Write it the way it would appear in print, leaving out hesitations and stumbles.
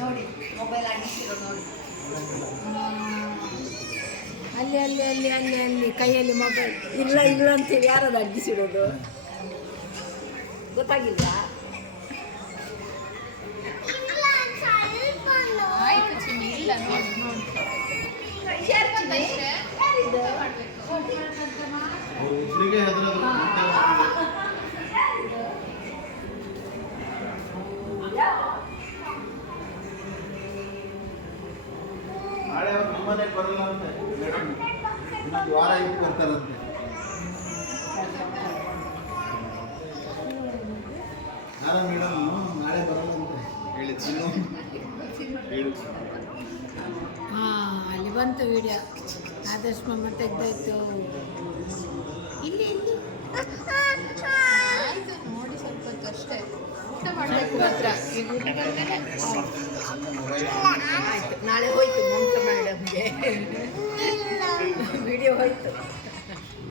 ನೋಡಿ ಮೊಬೈಲ್ ಆಗಿರೋ ನೋಡಿ ಅಲ್ಲಿ ಅಲ್ಲಿ ಅಲ್ಲಿ ಅಲ್ಲಿ ಅಲ್ಲಿ ಕೈಯಲ್ಲಿ ಮೊಬೈಲ್ ಇಲ್ಲ ಇಲ್ಲ ಅಂತೇಳಿ ಯಾರದು ಅಡ್ಡಿಸಿಡೋದು ಗೊತ್ತಾಗಿಲ್ಲ. ಆಯ್ತು ಚಿನ್ನಿ ಇಲ್ಲ ನೋಡಿ ನೋಡಿ ನಾಳೆ ಅವ್ರು ನಿಮ್ಮನೆಗೆ ಬರಲ್ಲ ಅಂತೆ ಮೇಡಮ್, ಇನ್ನೊಂದು ವಾರ ಇಟ್ಟು ಬರ್ತಾರಂತೆ. ಯಾರ ಮೇಡಮ್ ನಾಳೆ ಬರಲ್ಲ ಅಂತ ಹೇಳಿದ್ರು. ಅಲ್ಲಿ ಬಂತು ವಿಡಿಯೋ ಆದರ್ಶ್ ಮಮ್ಮ ತೆಗ್ದಾಯ್ತು. ಇಲ್ಲಿ ಇಲ್ಲಿ ಆಯ್ತು ನೋಡಿ ಸ್ವಲ್ಪ ಹೊತ್ತು ಅಷ್ಟೇ ಊಟ ಮಾಡಬೇಕು ಮಾತ್ರ. ಈಗ ಊಟ ಬಂದಮೇಲೆ ಆಯ್ತು ನಾಳೆ ಹೋಯ್ತು ಮಮತಾ ಮೇಡಮ್ಗೆ ವಿಡಿಯೋ ಹೋಯ್ತು.